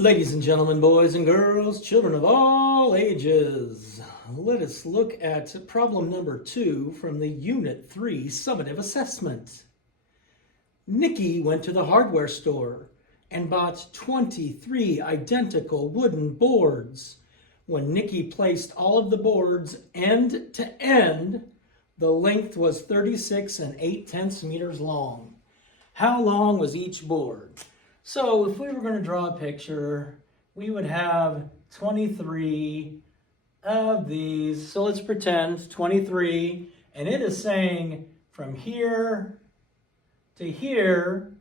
Ladies and gentlemen, boys and girls, children of all ages, let us look at problem number 2 from the Unit 3 summative assessment. Nikki went to the hardware store and bought 23 identical wooden boards. When Nikki placed all of the boards end to end, the length was 36 and 8/10 meters long. How long was each board? So if we were going to draw a picture, we would have 23 of these. So let's pretend 23, and it is saying from here to here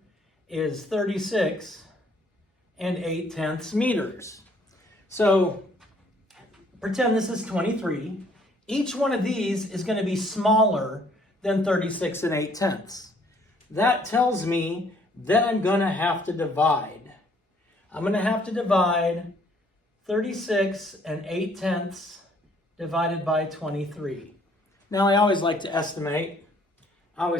is 36 and 8/10 meters. So pretend this is 23. Each one of these is going to be smaller than 36 and 8/10. That tells me that I'm going to have to divide. I'm going to have to divide 36 and 8/10 divided by 23. Now I always like to estimate. So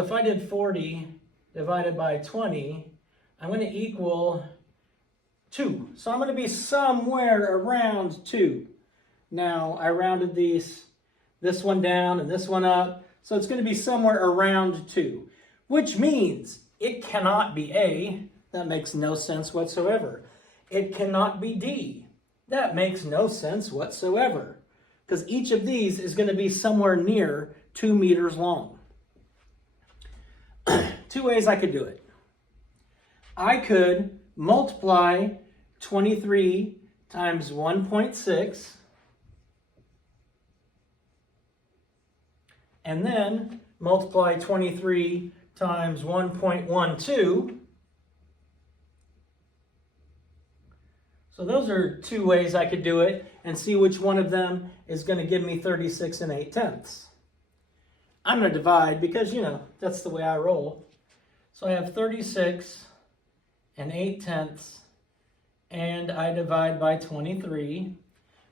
if I did 40 divided by 20, I'm going to equal 2. So I'm going to be somewhere around 2. Now I rounded this one down and this one up. So it's going to be somewhere around 2. Which means it cannot be A. That makes no sense whatsoever. It cannot be D. That makes no sense whatsoever. Because each of these is going to be somewhere near 2 meters long. Two ways I could do it. I could multiply 23 times 1.6 and then multiply 23 times 1.12. So those are two ways I could do it and see which one of them is going to give me 36 and 8/10. I'm going to divide because, that's the way I roll. So I have 36 and 8/10, and I divide by 23.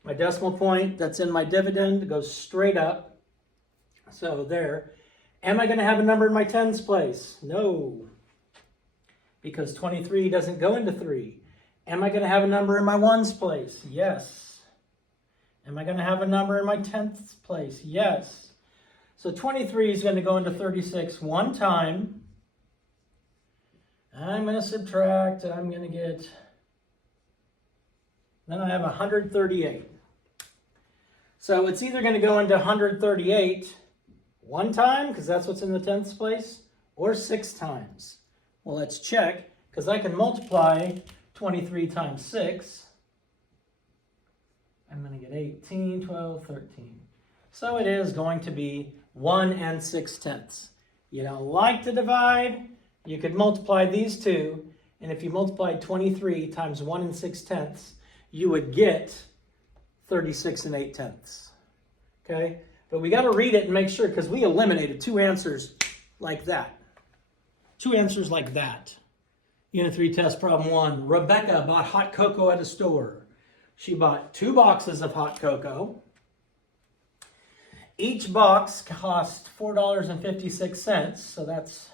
My decimal point that's in my dividend goes straight up. So there. Am I going to have a number in my tens place? No, because 23 doesn't go into 3. Am I going to have a number in my ones place? Yes. Am I going to have a number in my tenths place? Yes. So 23 is going to go into 36 one time. I'm going to subtract. I'm going to get, then I have 138. So it's either going to go into 138 one time, because that's what's in the tenths place, or 6 times. Well, let's check, because I can multiply 23 times 6. I'm going to get 18, 12, 13. So it is going to be 1 and 6/10. You don't like to divide? You could multiply these two, and if you multiplied 23 times 1 and 6/10, you would get 36 and 8/10. Okay? But we got to read it and make sure, because we eliminated 2 answers like that. 2 answers like that. Unit 3 test problem 1. Rebecca bought hot cocoa at a store. She bought 2 boxes of hot cocoa. Each box cost $4.56, so that's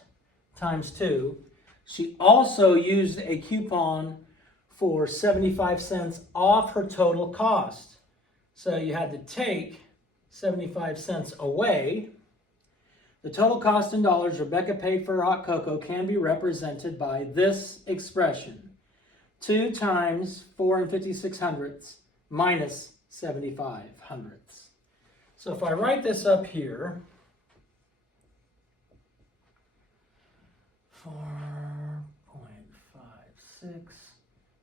times 2. She also used a coupon for 75 cents off her total cost. So you had to take 75 cents away. The total cost in dollars Rebecca paid for hot cocoa can be represented by this expression. 2 times 4 56/100 minus 75/100. So if I write this up here, 4.56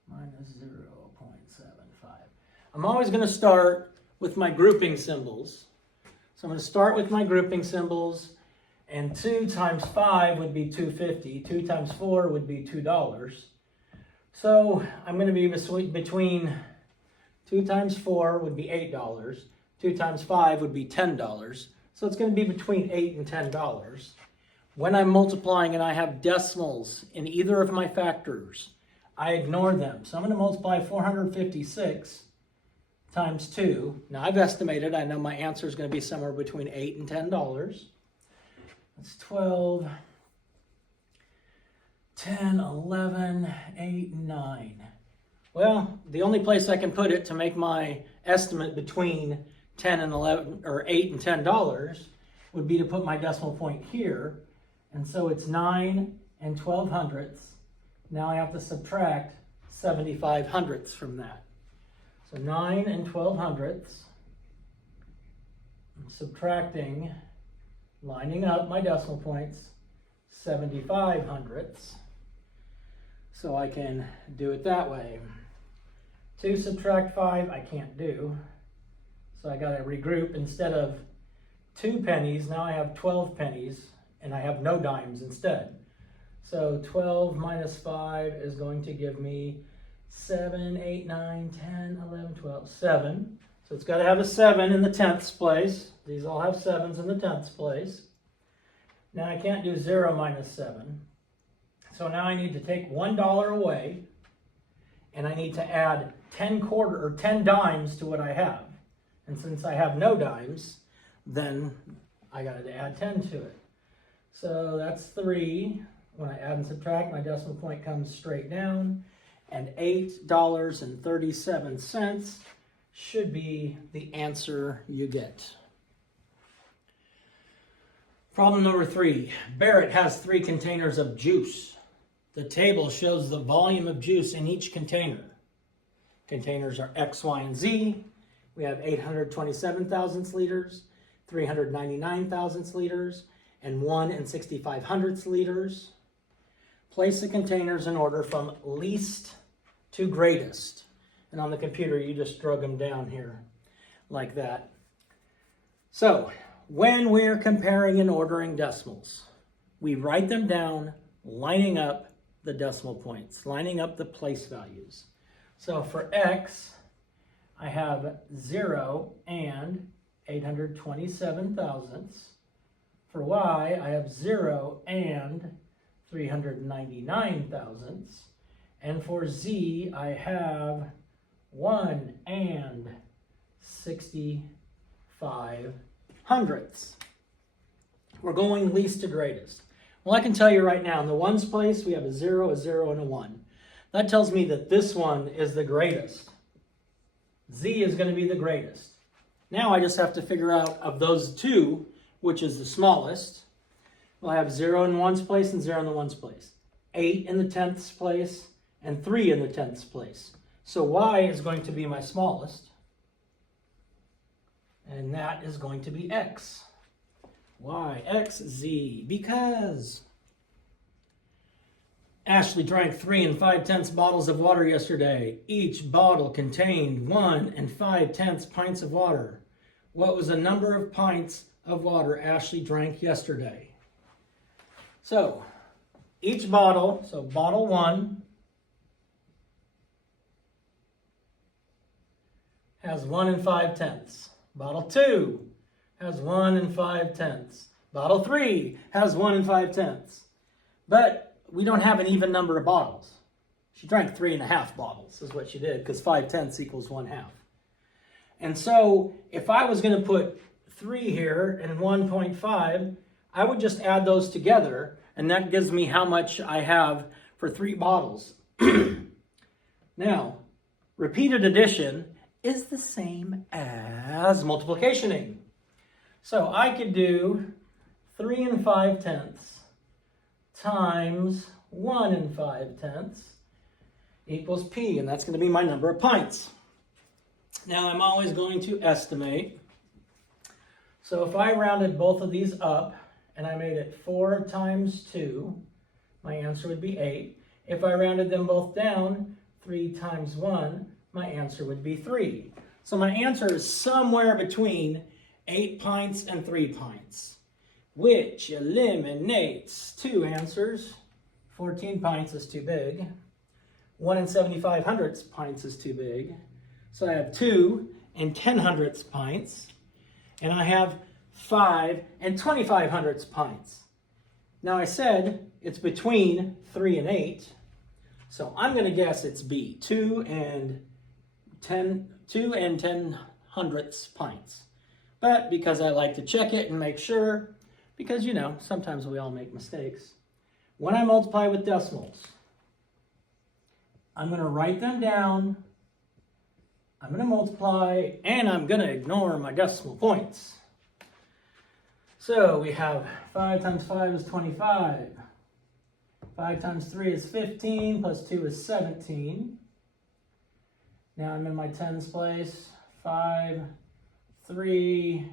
minus 0.75. I'm always going to start with my grouping symbols. So I'm going to start with my grouping symbols, and 2 times 5 would be $2.50. 2 times 4 would be $2. So I'm going to be between 2 times 4 would be $8. 2 times 5 would be $10. So it's going to be between $8 and $10. When I'm multiplying and I have decimals in either of my factors, I ignore them. So I'm going to multiply 456 times 2. Now I've estimated, I know my answer is going to be somewhere between $8 and $10. That's 12 10, 11, 8, 9. Well, the only place I can put it to make my estimate between 10 and 11, or 8 and $10 would be to put my decimal point here. And so it's 9 and 12 hundredths. Now I have to subtract 75 hundredths from that. So 9 and 12 hundredths. I'm subtracting, lining up my decimal points, 75 hundredths. So I can do it that way. 2 subtract 5, I can't do. So I got to regroup. Instead of 2 pennies, now I have 12 pennies, and I have no dimes instead. So 12 minus 5 is going to give me 7, 8, 9, 10, 11, 12, 7. So it's got to have a 7 in the tenths place. These all have 7s in the tenths place. Now I can't do 0 minus 7. So now I need to take $1 away, and I need to add 10 dimes to what I have. And since I have no dimes, then I got to add 10 to it. So that's 3. When I add and subtract, my decimal point comes straight down, and $8.37 should be the answer you get. Problem number 3. Barrett has 3 containers of juice. The table shows the volume of juice in each container. Containers are X, Y, and Z. We have 827 thousandths liters, 399 thousandths liters, and 1 65 hundredths liters. Place the containers in order from least to greatest. And on the computer, you just drug them down here like that. So, when we're comparing and ordering decimals, we write them down, lining up the decimal points, lining up the place values. So for X, I have 0 and 827 thousandths. For Y, I have 0 and 399 thousandths. And for Z, I have 1 and 65 hundredths. We're going least to greatest. Well, I can tell you right now, in the ones place, we have a 0, and a 1. That tells me that this one is the greatest. Z is going to be the greatest. Now I just have to figure out of those two, which is the smallest. Well, I have 0 in ones place and 0 in the ones place. 8 in the tenths place and 3 in the tenths place. So Y is going to be my smallest. And that is going to be X. Y, X, Z, because Ashley drank 3 5/10 bottles of water yesterday. Each bottle contained 1 5/10 pints of water. What was the number of pints of water Ashley drank yesterday? So, each bottle, so bottle 1 has 1 5/10. Bottle 2 has 1 5/10. Bottle 3 has 1 5/10. But we don't have an even number of bottles. She drank 3 1/2 bottles is what she did, because 5/10 equals 1/2. And so if I was going to put 3 here and 1.5, I would just add those together, and that gives me how much I have for 3 bottles. Now, repeated addition is the same as multiplicationing. So I could do 3 5/10 times 1 5/10 equals P, and that's going to be my number of pints. Now I'm always going to estimate. So if I rounded both of these up and I made it 4 times 2, my answer would be 8. If I rounded them both down, 3 times 1, my answer would be 3. So my answer is somewhere between 8 pints and 3 pints, which eliminates 2 answers. 14 pints is too big. 1 75 hundredths pints is too big. So I have 2 10 hundredths pints, and I have 5 25 hundredths pints. Now I said it's between 3 and 8, so I'm going to guess it's B, 2 and 10 hundredths pints. But because I like to check it and make sure, because, you know, sometimes we all make mistakes, When I multiply with decimals, I'm going to write them down, I'm going to multiply, and I'm going to ignore my decimal points. So we have 5 times 5 is 25. 5 times 3 is 15, plus 2 is 17. Now I'm in my tens place. 5, 3,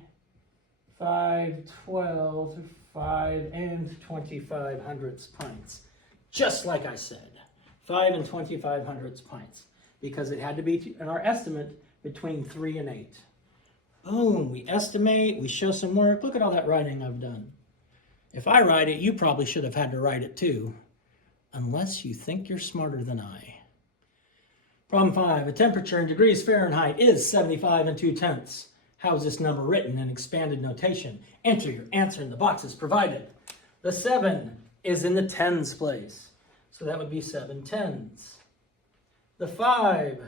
5, 12, 5, and 25 hundredths pints. Just like I said, 5 and 25 hundredths pints. Because it had to be, in our estimate, between 3 and 8. Boom, we estimate, we show some work. Look at all that writing I've done. If I write it, you probably should have had to write it too. Unless you think you're smarter than I. Problem 5, a temperature in degrees Fahrenheit is 75 and 2/10. How is this number written in expanded notation? Enter your answer in the boxes provided. The 7 is in the tens place, so that would be 7 tenths. The 5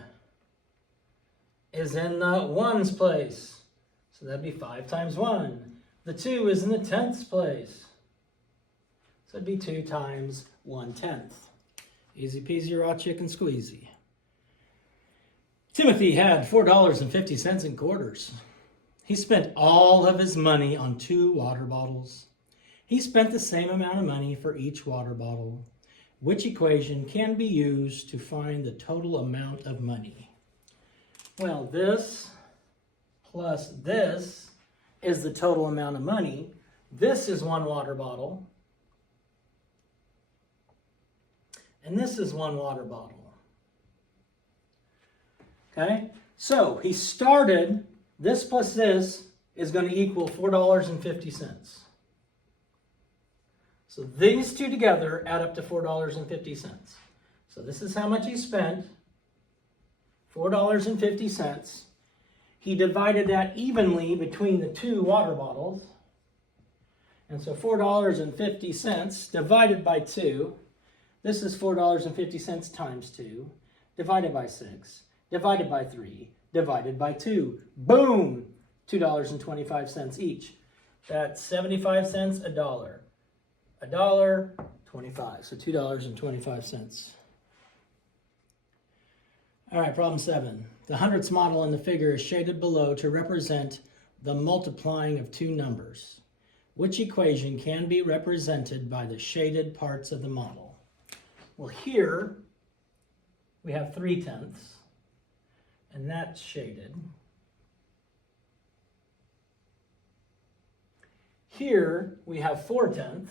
is in the ones place, so that'd be 5 times 1. The 2 is in the tenths place, so it'd be 2 times 1/10. Easy peasy raw chicken squeezy. Timothy had $4.50 in quarters. He spent all of his money on 2 water bottles. He spent the same amount of money for each water bottle. Which equation can be used to find the total amount of money? Well, this plus this is the total amount of money. This is 1 water bottle. And this is 1 water bottle. Okay? So he started, this plus this is going to equal $4.50. So these two together add up to $4.50. So this is how much he spent, $4.50. He divided that evenly between the 2 water bottles. And so $4.50 divided by 2, this is $4.50 times 2, divided by 6, divided by 3, divided by 2. Boom! $2.25 each. That's 75 cents, $1. $1.25, so $2.25. All right, problem 7. The hundredths model in the figure is shaded below to represent the multiplying of 2 numbers. Which equation can be represented by the shaded parts of the model? Well, here we have 3/10, and that's shaded. Here we have 4/10,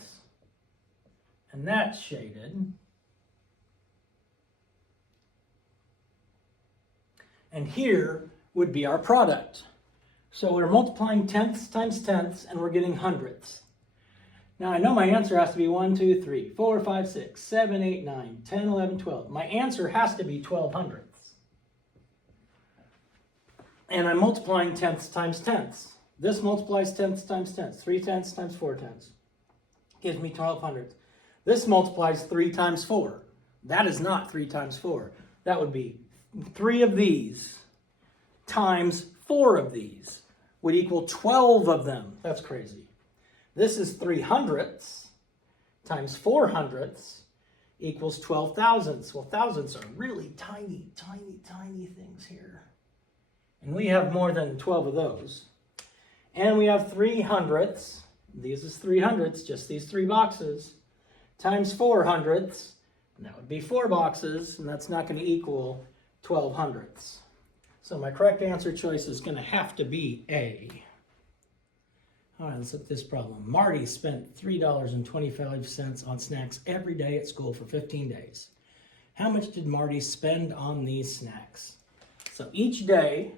and that's shaded. And here would be our product. So we're multiplying tenths times tenths, and we're getting hundredths. Now I know my answer has to be 1, 2, 3, 4, 5, 6, 7, 8, 9, 10, 11, 12. My answer has to be 12 hundredths. And I'm multiplying tenths times tenths. This multiplies tenths times tenths. 3/10 times 4/10 gives me 12 hundredths. This multiplies 3 times 4. That is not 3 times 4. That would be 3 of these times 4 of these would equal 12 of them. That's crazy. This is 3 hundredths times 4 hundredths equals 12 thousandths. Well, thousandths are really tiny, tiny, tiny things here. And we have more than 12 of those. And we have 3 hundredths. These is 3 hundredths, just these 3 boxes, times 4 hundredths. And that would be 4 boxes, and that's not going to equal 12 hundredths. So my correct answer choice is going to have to be A. All right, let's look at this problem. Marty spent $3.25 on snacks every day at school for 15 days. How much did Marty spend on these snacks? So each day,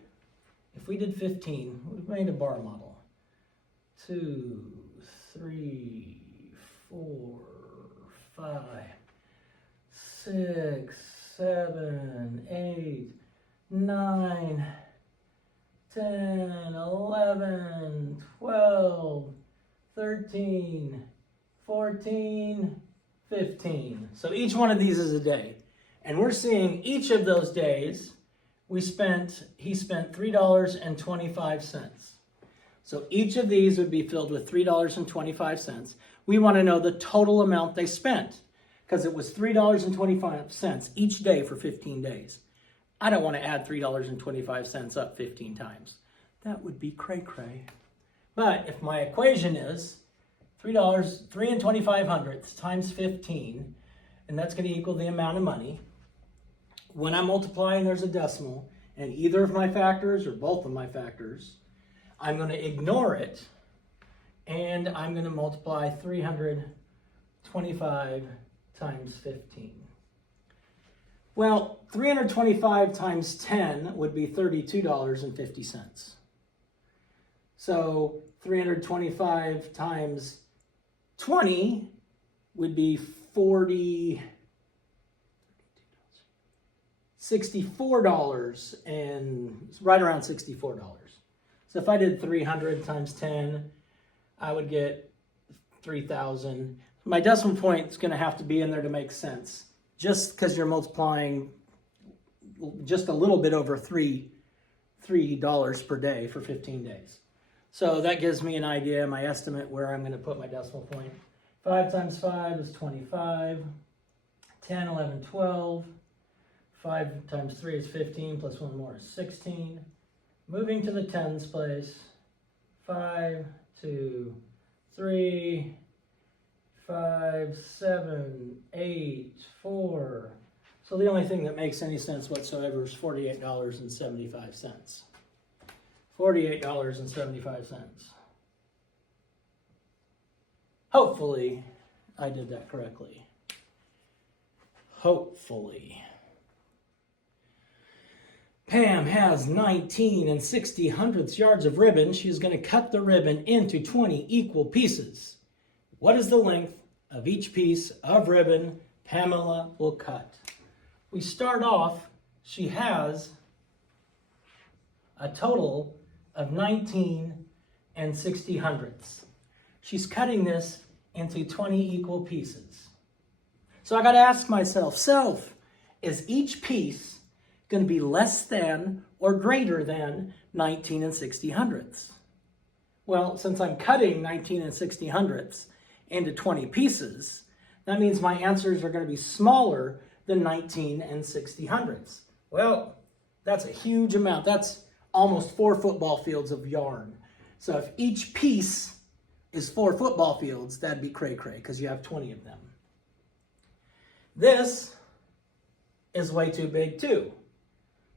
if we did 15, we've made a bar model. 2, 3, 4, 5, 6, 7, 8, 9, 10, 11, 12, 13, 14, 15. So each one of these is a day. And we're seeing each of those days, he spent $3.25. So each of these would be filled with $3.25. We want to know the total amount they spent because it was $3.25 each day for 15 days. I don't want to add $3.25 up 15 times. That would be cray-cray. But if my equation is $3.25 times 15, and that's going to equal the amount of money, when I'm multiplying, there's a decimal, and either of my factors or both of my factors, I'm going to ignore it, and I'm going to multiply 325 times 15. Well, 325 times 10 would be $32.50. So 325 times 20 would be $64 and right around $64. So if I did 300 times 10, I would get 3,000. My decimal point is going to have to be in there to make sense. Just because you're multiplying just a little bit over $3 per day for 15 days. So that gives me an idea, my estimate, where I'm going to put my decimal point. 5 times 5 is 25. 10, 11, 12. 5 times 3 is 15, plus one more is 16. Moving to the tens place. 5, 2, 3, 5, 7, 8, 4. So the only thing that makes any sense whatsoever is $48.75. $48.75. Hopefully, I did that correctly. Hopefully. Pam has 19 and 60 yards of ribbon. She's going to cut the ribbon into 20 equal pieces. What is the length of each piece of ribbon Pamela will cut? We start off, she has a total of 19 and 60 hundredths. She's cutting this into 20 equal pieces. So I got to ask myself, is each piece going to be less than or greater than 19 and 60 hundredths? Well, since I'm cutting 19 and 60 hundredths into 20 pieces, that means my answers are going to be smaller than 19 and 60 hundredths. Well, that's a huge amount. That's almost 4 football fields of yarn. So if each piece is 4 football fields, that'd be cray-cray because you have 20 of them. This is way too big too.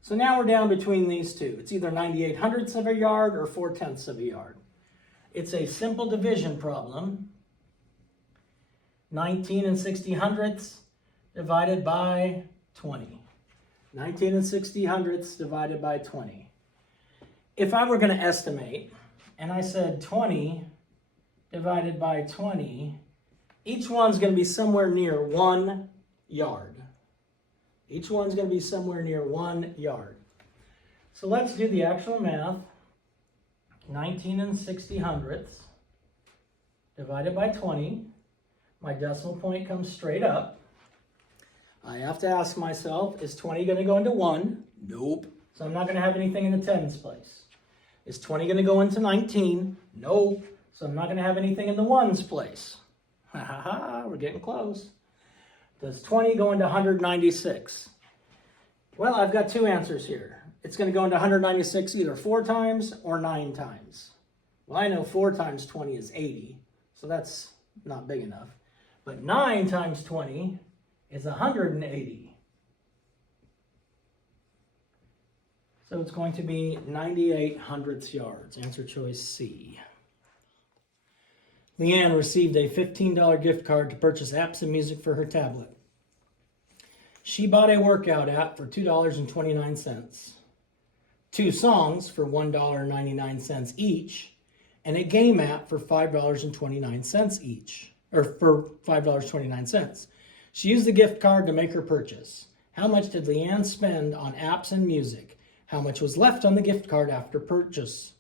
So now we're down between these two. It's either 98 hundredths of a yard or 4/10 of a yard. It's a simple division problem. 19 and 60 hundredths divided by 20. 19 and 60 hundredths divided by 20. If I were going to estimate, and I said 20 divided by 20, each one's going to be somewhere near 1 yard. Each one's going to be somewhere near 1 yard. So let's do the actual math. 19 and 60 hundredths divided by 20. My decimal point comes straight up. I have to ask myself, is 20 going to go into 1? Nope. So I'm not going to have anything in the tens place. Is 20 going to go into 19? Nope. So I'm not going to have anything in the ones place. Ha ha ha, we're getting close. Does 20 go into 196? Well, I've got 2 answers here. It's going to go into 196 either 4 times or 9 times. Well, I know 4 times 20 is 80, so that's not big enough. But 9 times 20 is 180. So it's going to be 98 hundredths yards. Answer choice C. Leanne received a $15 gift card to purchase apps and music for her tablet. She bought a workout app for $2.29, 2 songs for $1.99 each, and a game app for $5.29 each, or for $5.29. She used the gift card to make her purchase. How much did Leanne spend on apps and music? How much was left on the gift card after purchase?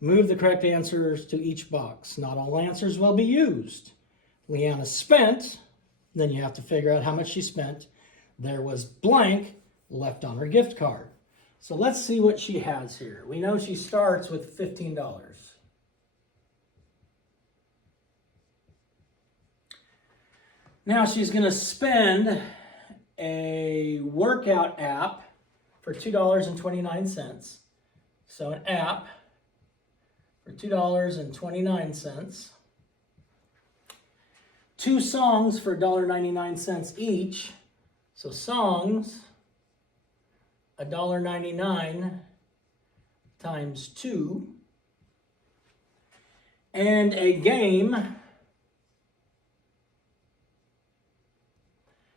Move the correct answers to each box. Not all answers will be used. Leanna spent, then you have to figure out how much she spent. There was blank left on her gift card. So let's see what she has here. We know she starts with $15. Now she's going to spend a workout app for $2.29. So an app for $2.29. 2 songs for $1.99 each. So songs, $1.99 times 2. And a game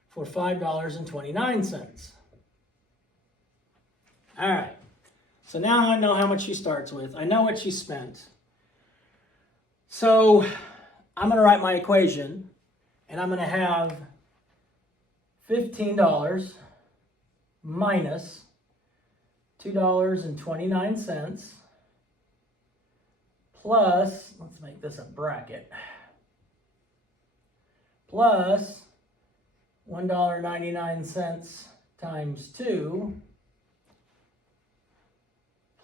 for $5.29. All right. So now I know how much she starts with. I know what she spent. So I'm going to write my equation, and I'm going to have $15 minus $2.29 plus, let's make this a bracket, plus $1.99 times 2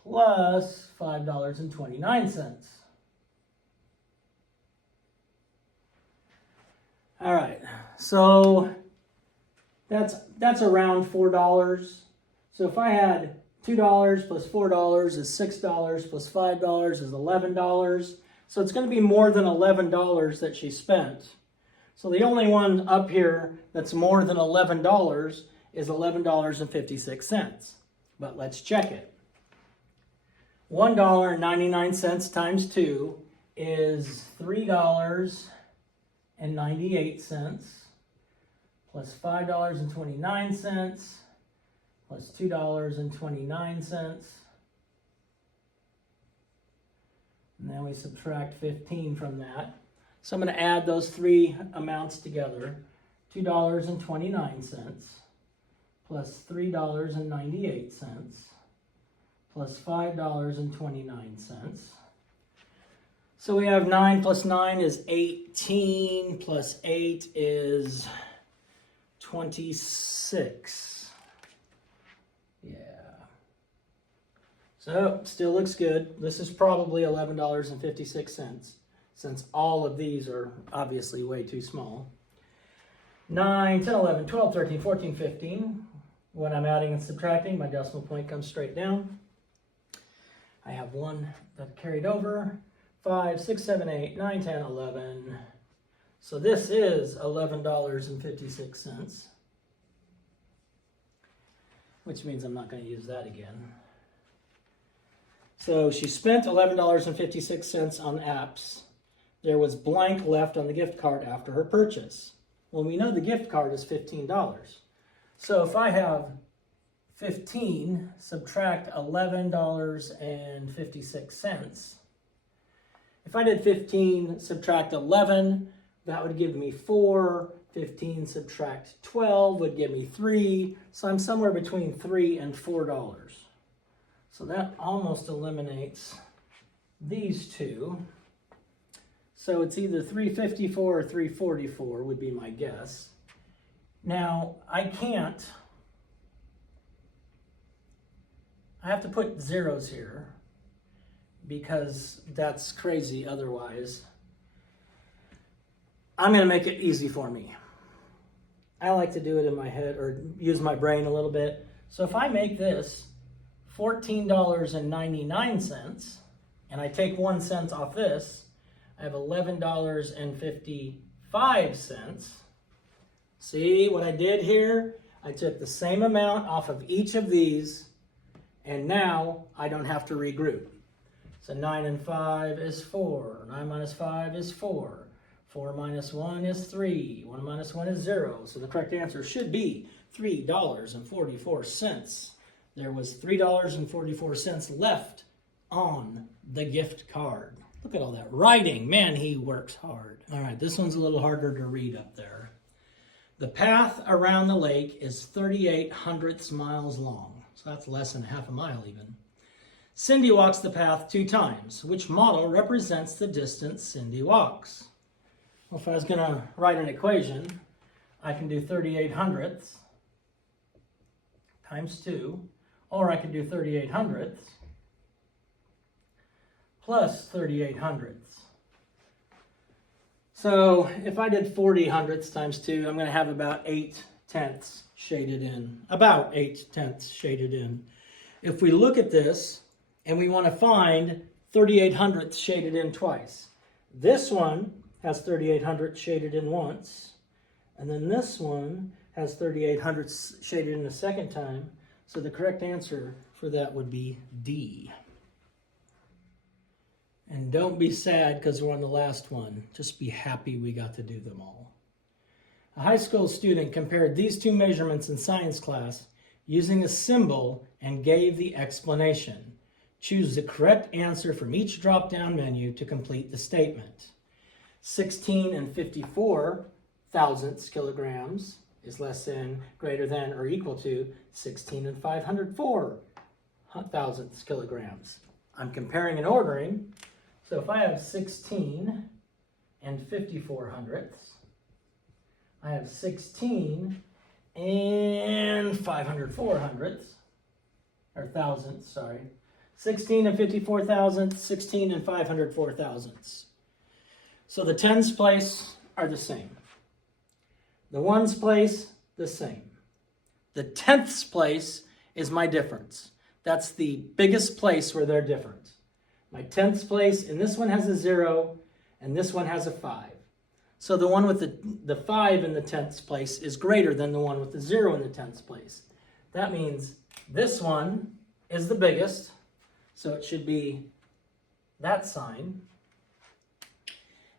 plus $5.29. All right, so that's around $4. So if I had $2 plus $4 is $6 plus $5 is $11. So it's going to be more than $11 that she spent. So the only one up here that's more than $11 is $11.56. But let's check it. $1.99 times 2 is $3.98 plus $5.29 plus $2.29. And then we subtract 15 from that. So I'm going to add those 3 amounts together. $2.29 plus $3.98 plus $5.29. So we have 9 plus 9 is 18 plus 8 is 26. Yeah. So still looks good. This is probably $11.56 since all of these are obviously way too small. 9, 10, 11, 12, 13, 14, 15. When I'm adding and subtracting, my decimal point comes straight down. I have 1 that carried over. 5, 6, 7, 8, 9, 10, 11. So this is $11.56, which means I'm not going to use that again. So she spent $11.56 on apps. There was blank left on the gift card after her purchase. Well, we know the gift card is $15. So if I have 15, subtract $11.56. If I did 15, subtract 11, that would give me 4. 15 subtract 12 would give me 3. So I'm somewhere between $3 and $4. So that almost eliminates these two. So it's either $3.54 or $3.44 would be my guess. Now, I have to put zeros here because that's crazy otherwise. I'm going to make it easy for me. I like to do it in my head or use my brain a little bit. So if I make this $14.99 and I take 1 cent off this, I have $11.55. See what I did here? I took the same amount off of each of these, and now I don't have to regroup. So 9 and 5 is 4. 9 minus 5 is 4. 4 minus 1 is 3. 1 minus 1 is 0. So the correct answer should be $3.44. There was $3.44 left on the gift card. Look at all that writing. Man, he works hard. All right, this one's a little harder to read up there. The path around the lake is 38 hundredths miles long. So that's less than half a mile even. Cindy walks the path 2 times. Which model represents the distance Cindy walks? Well, if I was going to write an equation, I can do 38 hundredths times 2, or I can do 38 hundredths plus 38 hundredths. So if I did 40 hundredths times 2, I'm going to have about 8 tenths shaded in. About 8 tenths shaded in. If we look at this and we want to find 38 hundredths shaded in twice, this one has 38 hundredths shaded in once, and then this one has 38 hundredths shaded in a second time. So the correct answer for that would be D. And don't be sad because we're on the last one. Just be happy we got to do them all. A high school student compared these two measurements in science class using a symbol and gave the explanation. Choose the correct answer from each drop-down menu to complete the statement. 16 and 54 thousandths kilograms is less than, greater than, or equal to 16 and 504 thousandths kilograms. I'm comparing and ordering. So if I have 16 and 54 hundredths, I have 16 and 504 hundredths, or thousandths, sorry. 16 and 54 thousandths, 16 and 504 thousandths. So the tens place are the same. The ones place, the same. The tenths place is my difference. That's the biggest place where they're different. My tenths place, and this one has a 0, and this one has a 5. So the one with the 5 in the tenths place is greater than the one with the 0 in the tenths place. That means this one is the biggest, so it should be that sign.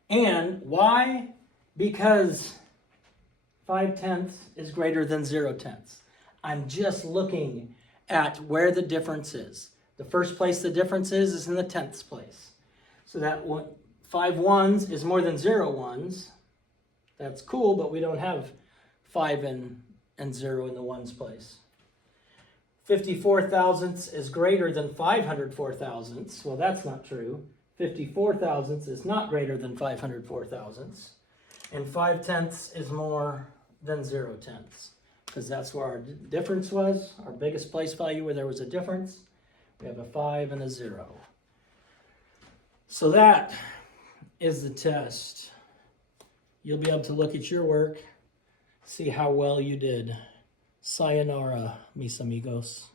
And why? Because 5 tenths is greater than 0 tenths. I'm just looking at where the difference is. The first place the difference is in the tenths place. So that 5 ones is more than 0 ones. That's cool, but we don't have 5 and 0 in the ones place. 54 thousandths is greater than 504 thousandths. Well, that's not true. 54 thousandths is not greater than 504 thousandths. And 5 tenths is more than 0 tenths, because that's where our difference was, our biggest place value where there was a difference. We have a 5 and a 0. So that is the test. You'll be able to look at your work, see how well you did. Sayonara, mis amigos.